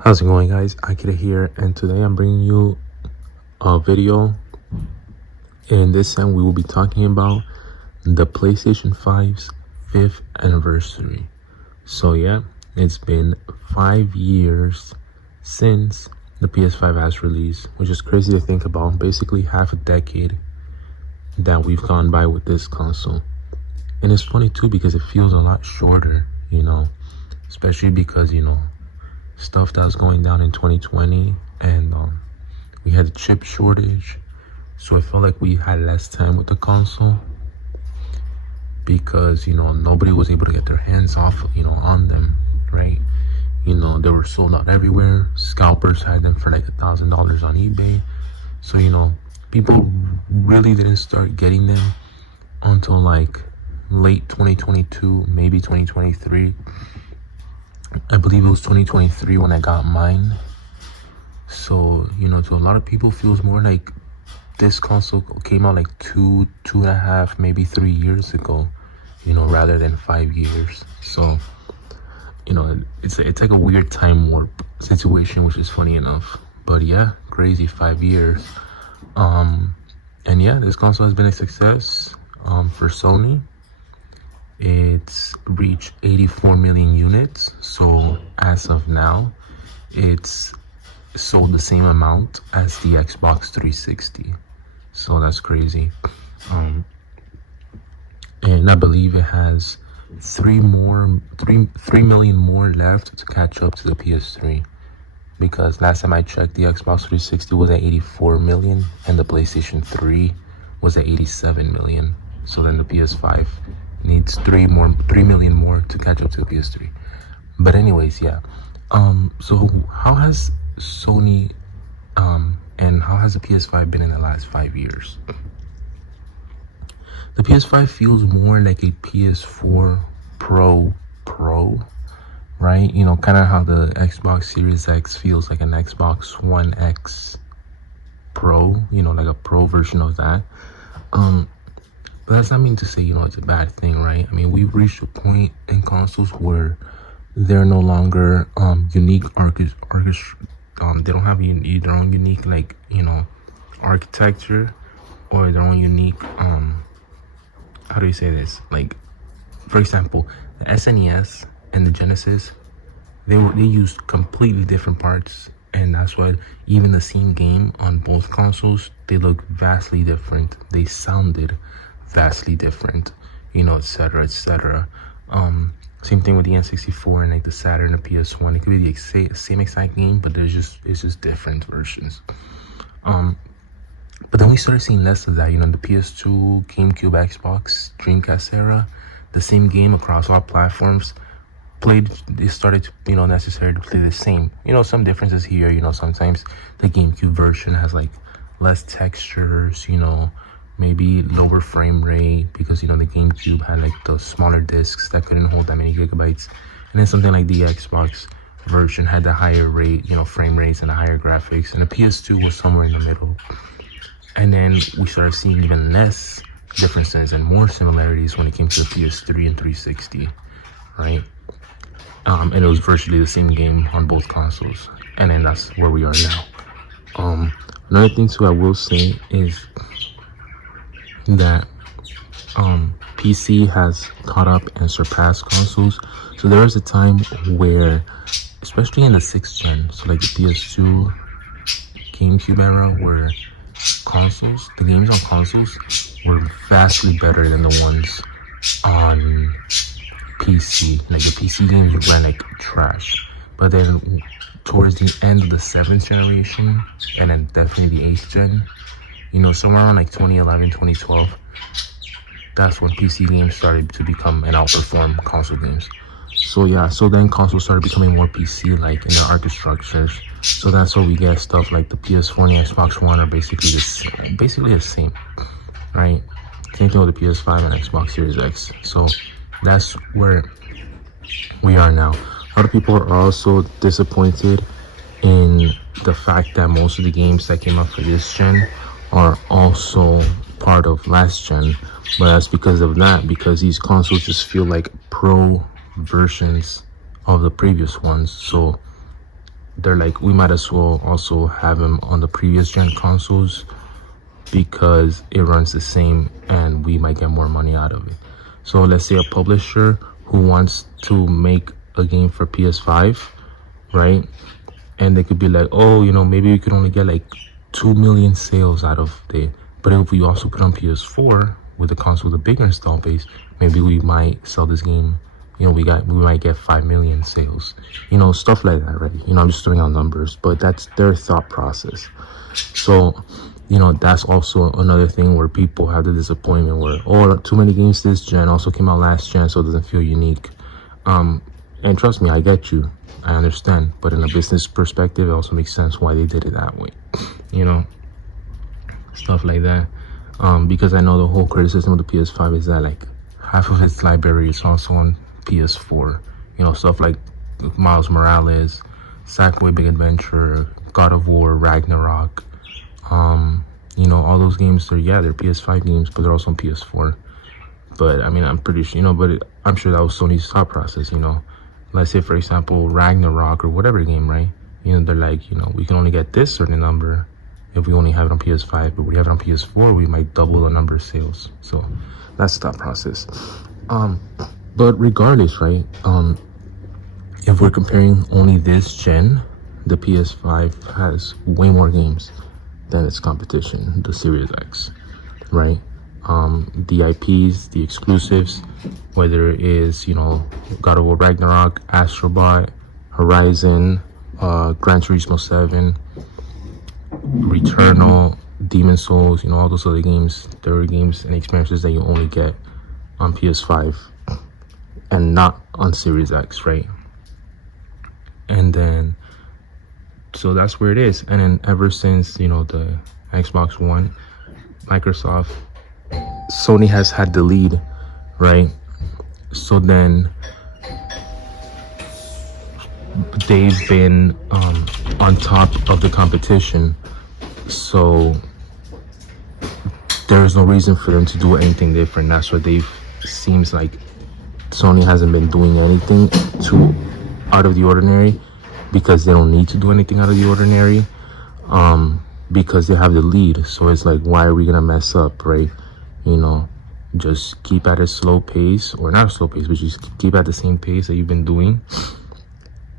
How's it going, guys? Akira here, and today I'm bringing you a video. In this time we will be talking about the PlayStation 5's 5th anniversary. So yeah, it's been 5 years since the PS5 has released, which is crazy to think about. Basically half a decade that we've gone by with this console. And it's funny too because it feels a lot shorter, especially because stuff that was going down in 2020, and we had a chip shortage, so I felt like we had less time with the console because nobody was able to get their hands off on them, right? They were sold out everywhere. Scalpers had them for like $1,000 on eBay. So people really didn't start getting them until like late 2022, maybe 2023. I believe it was 2023 when I got mine. So, to a lot of people, feels more like this console came out like two and a half, maybe 3 years ago, rather than 5 years. So, it's like a weird time warp situation, which is funny enough. But yeah, crazy 5 years. And yeah, this console has been a success for Sony. It's reached 84 million units. So as of now, it's sold the same amount as the Xbox 360. So that's crazy. And I believe it has 3 million more left to catch up to the PS3. Because last time I checked, the Xbox 360 was at 84 million and the PlayStation 3 was at 87 million. So then the PS5 needs 3 million more to catch up to the PS3. But anyways, yeah. So how has Sony and how has the PS5 been in the last 5 years? The PS5 feels more like a PS4 Pro, right? Kind of how the Xbox Series X feels like an Xbox One X Pro, like a Pro version of that. But that's not mean to say, it's a bad thing, right? I mean, we've reached a point in consoles where they're no longer unique they don't have their own unique architecture or their own unique how do you say this? Like, for example, the SNES and the Genesis, they used completely different parts, and that's why even the same game on both consoles, they look vastly different. They sounded vastly different, etc. Same thing with the N64 and like the Saturn and PS1. It could be the same exact game, but it's just different versions. But then we started seeing less of that, the PS2, GameCube, Xbox, Dreamcast era, the same game across all platforms. They started to necessary to play the same. Some differences here. Sometimes the GameCube version has like less textures, maybe lower frame rate because the GameCube had like the smaller discs that couldn't hold that many gigabytes, and then something like the Xbox version had the higher rate, frame rates and the higher graphics, and the PS2 was somewhere in the middle. And then we started seeing even less differences and more similarities when it came to the PS3 and 360, right? And it was virtually the same game on both consoles, and then that's where we are now. Another thing too I will say is that PC has caught up and surpassed consoles. So there was a time where, especially in the 6th gen, so like the PS2, GameCube era, where the games on consoles were vastly better than the ones on PC. Like the PC games ran like trash. But then towards the end of the 7th generation, and then definitely the 8th gen, somewhere around like 2011, 2012, that's when PC games started to become and outperform console games. So yeah, so then consoles started becoming more PC-like in their architectures. So that's where we get stuff like the PS4 and the Xbox One are basically the same, right? Same thing with the PS5 and Xbox Series X. So that's where we are now. A lot of people are also disappointed in the fact that most of the games that came out for this gen are also part of last gen, but that's because these consoles just feel like pro versions of the previous ones. So they're like, we might as well also have them on the previous gen consoles because it runs the same and we might get more money out of it. So let's say a publisher who wants to make a game for PS5, right? And they could be like, oh, you know, maybe we could only get like 2 million sales out of it. But if we also put on PS4 with a console with a bigger install base, maybe we might sell this game. You know, we might get 5 million sales. You know, stuff like that, right? You know, I'm just throwing out numbers, but that's their thought process. So, you know, that's also another thing where people have the disappointment where, oh, too many games this gen also came out last gen, so it doesn't feel unique. And trust me, I get you. I understand. But in a business perspective, it also makes sense why they did it that way. You know, stuff like that. Because I know the whole criticism of the PS5 is that like half of its library is also on PS4. You know, stuff like Miles Morales, Sackboy Big Adventure, God of War, Ragnarok. You know, all those games, they're PS5 games, but they're also on PS4. But I mean, I'm pretty sure, you know, I'm sure that was Sony's thought process, you know. Let's say, for example, Ragnarok or whatever game, right? You know, they're like, you know, we can only get this certain number if we only have it on PS5, but we have it on PS4, we might double the number of sales. So that's the thought process. But regardless, right? If we're comparing only this gen, the PS5 has way more games than its competition, the Series X, right? The IPs, the exclusives, whether it is, you know, God of War Ragnarok, Astrobot, Horizon, Gran Turismo 7, Returnal, Demon Souls, you know, all those other games. There are games and experiences that you only get on PS5 and not on Series X, right? And then, so that's where it is. And then ever since, you know, the Xbox One, Microsoft, Sony has had the lead, right? So then they've been on top of the competition, so there is no reason for them to do anything different. That's what seems like Sony hasn't been doing anything too out of the ordinary because they don't need to do anything out of the ordinary, because they have the lead. So it's like, why are we gonna mess up, right? You know, just keep at a slow pace, or not a slow pace, but just keep at the same pace that you've been doing,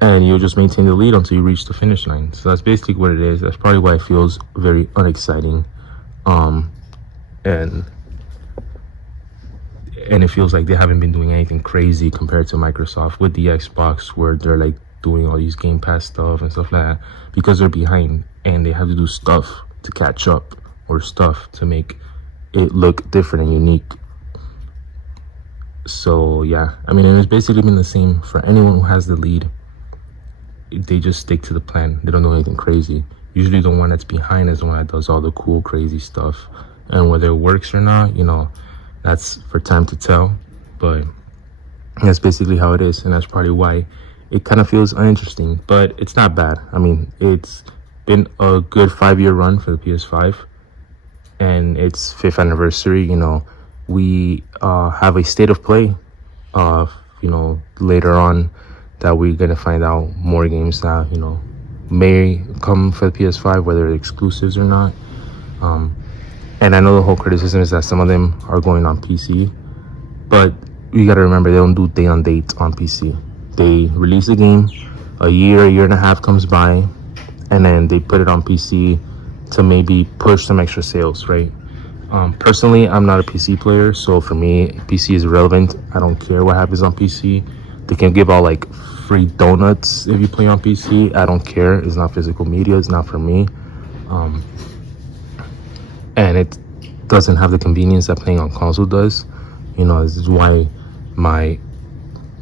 and you'll just maintain the lead until you reach the finish line. So that's basically what it is. That's probably why it feels very unexciting, and it feels like they haven't been doing anything crazy compared to Microsoft with the Xbox, where they're like doing all these Game Pass stuff and stuff like that, because they're behind and they have to do stuff to catch up, or stuff to make it look different and unique. So yeah, I mean, it's basically been the same for anyone who has the lead. They just stick to the plan. They don't do anything crazy. Usually the one that's behind is the one that does all the cool, crazy stuff. And whether it works or not, you know, that's for time to tell. But that's basically how it is. And that's probably why it kind of feels uninteresting. But it's not bad. I mean, it's been a good 5-year run for the PS5. And its 5th anniversary, you know, we have a state of play, you know, later on, that we're gonna find out more games that, you know, may come for the PS5, whether they're exclusives or not. And I know the whole criticism is that some of them are going on PC, but you gotta remember, they don't do day on date on PC. They release a game, a year and a half comes by, and then they put it on PC to maybe push some extra sales, right? Personally, I'm not a PC player, so for me, PC is irrelevant. I don't care what happens on PC. They can give out like free donuts if you play on PC. I don't care. It's not physical media. It's not for me. And it doesn't have the convenience that playing on console does. You know, this is why my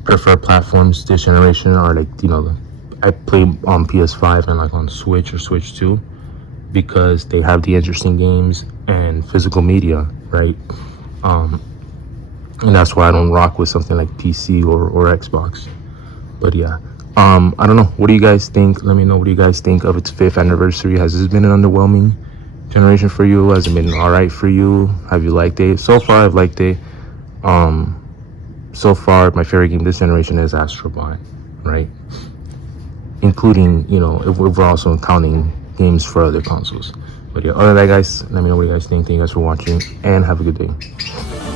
preferred platforms this generation are like, you know, I play on PS5 and like on Switch or Switch 2, because they have the interesting games and physical media, right? And that's why I don't rock with something like PC or Xbox. But yeah, I don't know. What do you guys think? Let me know. What do you guys think of its 5th anniversary? Has this been an underwhelming generation for you? Has it been all right for you? Have you liked it? So far, I've liked it. So far, my favorite game this generation is Astrobot, right? including, you know, if we're also counting games for other consoles. But yeah, other than that, guys, let me know what you guys think. Thank you guys for watching, and have a good day.